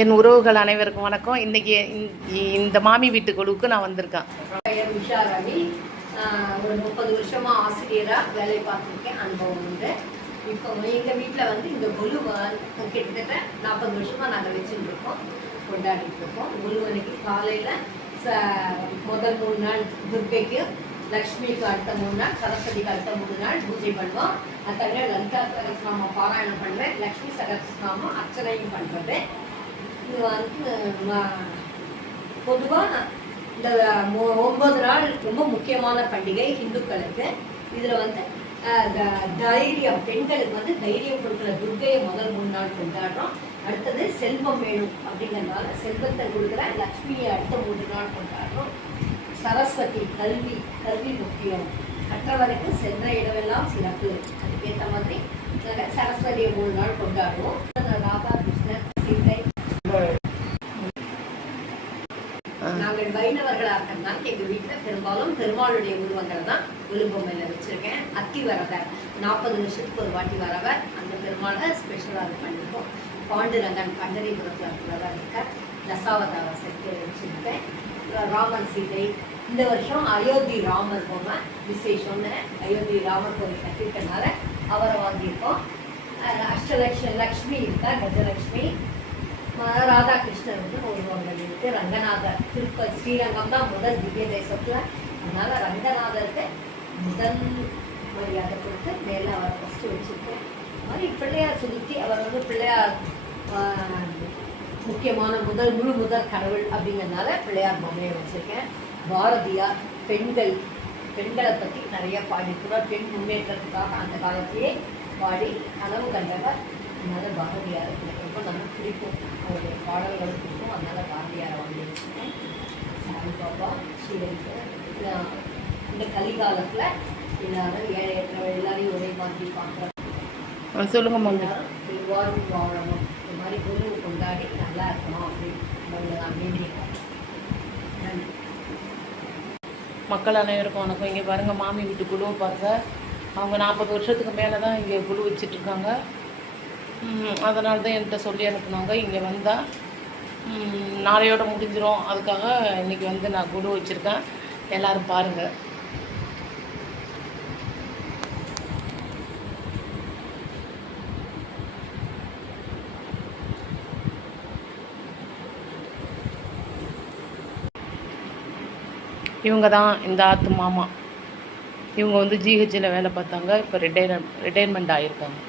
என் உறவுகள் அனைவருக்கும் வணக்கம். இன்றைக்கி இந்த மாமி வீட்டு குழுவுக்கு நான் வந்திருக்கேன். பெயர் உஷா ரவி. ஒரு முப்பது வருஷமா ஆசிரியராக வேலை பார்த்துருக்கேன். அனுபவம் உண்டு. இப்போ எங்கள் வீட்டில் வந்து இந்த குழு கிட்டத்தட்ட நாற்பது வருஷமா நாங்கள் வச்சுருக்கோம் கொண்டாடிட்டு இருக்கோம். குழு அன்னைக்கு ச முதல் மூணு நாள் துர்கைக்கு லக்ஷ்மிக்கு அடுத்த மூணு நாள் சரஸ்வதிக்கு அடுத்த மூணு நாள் பூஜை பண்ணுவோம். அது தவிர லலிதா சகஸ்நாமம் பாராயணம் பண்ணுவேன் லக்ஷ்மி சகஸ்நாமம் அர்ச்சனையும் பண்ணுறது இது வந்து பொதுவாக இந்த ஒன்பது நாள் ரொம்ப முக்கியமான பண்டிகை ஹிந்துக்களுக்கு இதில் வந்து த- தைரியம் பெண்களுக்கு வந்து தைரியம் கொடுக்குற துர்கையை முதல் மூணு நாள் கொண்டாடுறோம். அடுத்தது செல்வம் வேணும் அப்படிங்கிறதுனால செல்வத்தை கொடுக்குற லக்ஷ்மியை அடுத்த மூன்று நாள் கொண்டாடுறோம். சரஸ்வதி கல்வி கல்வி முக்கியம். கற்றவருக்கு சென்ற இடமெல்லாம் சிறப்பு. அதுக்கேற்ற மாதிரி சரஸ்வதியை மூணு நாள் கொண்டாடுவோம். ராதா சீதை நாங்கள் வைணவர்களா இருக்கிறதுனால எங்க வீட்டுல பெரும்பாலும் பெருமாளுடைய உருவங்களை தான் விழுப்பமையில வச்சிருக்கேன். அத்தி வரவர் நாற்பது வருஷத்துக்கு ஒரு வாட்டி வரவர். அந்த பெருமாளை ஸ்பெஷலா இது பண்ணிருக்கோம். பாண்டுரங்கன் பண்டரிபுரத்துல இருக்கிறவர் இருக்க தசாவதார செட்டு வச்சிருக்கேன். ராமன் சீதை. இந்த வருஷம் அயோத்தி ராமர் பொம்மை விசேஷம்னு அயோத்தி ராமர் கோவில் கட்டிருக்கனால அவரை வாங்கியிருக்கோம். அஷ்டலக்ஷ லக்ஷ்மி இருக்கா கஜலட்சுமி ராதாகிருஷ்ணன் வந்து உருவங்கள் இருக்கு. ரங்கநாதர். திருப்ப ஸ்ரீரங்கம் தான் முதல் திவ்ய தேசத்துல. அதனால ரங்கநாதருக்கு முதல் மரியாதை கொடுத்து மேல அவர் ஃபஸ்ட்டு வச்சிருக்கேன். அது மாதிரி பிள்ளையார் சுருத்தி அவர் வந்து பிள்ளையார் முக்கியமான முதல் முழு முதல் கடவுள் அப்படிங்கிறதுனால பிள்ளையார் பொம்மையை வச்சிருக்கேன். பாரதியார் பெண்கள் பெண்களை பற்றி நிறைய பாடியிருக்கிறார் பெண் முன்னேற்றத்துக்காக அந்த காலத்திலேயே பாடி கனவு கண்டவர் அதனால் பாரதியார் எனக்கு ரொம்ப நல்லா பிடிக்கும். பாடல்கள் பிடிக்கும் அதனால பாரதியாரை வாங்கி வச்சுருக்கேன் சாய்பாபா ஸ்ரீரங்கர் இதெல்லாம் இந்த கலிகாலத்தில் எல்லாரும் ஏழையற்ற எல்லாரையும் ஒரே மாதிரி பார்க்குறோம் சொல்லுங்க மாமி எல்லாரும் திருவாரூர் வாழணும் இந்த மாதிரி குரு கொண்டாடி நல்லா இருக்கணும் அப்படின்னு வேண்டியிருக்கேன் நன்றி. மக்கள் அனைவருக்கும் வணக்கம். இங்கே பாருங்கள் மாமி வீட்டு குழுவை பாருங்க அவங்க நாற்பது வருஷத்துக்கு மேலே தான் இங்கே குழு வச்சிட்ருக்காங்க அதனால தான் என்கிட்ட சொல்லி அனுப்புனாங்க. இங்கே வந்தால் நாளையோட முடிஞ்சிடும் அதுக்காக இன்றைக்கி வந்து நான் குடு வச்சுருக்கேன். எல்லோரும் பாருங்கள் இவங்க தான் இந்த ஆத்து மாமா. இவங்க வந்து ஜிஹெச்சில் வேலை பார்த்தாங்க. இப்போ ரிட்டையர் ரிட்டையர்மெண்ட் ஆகியிருக்காங்க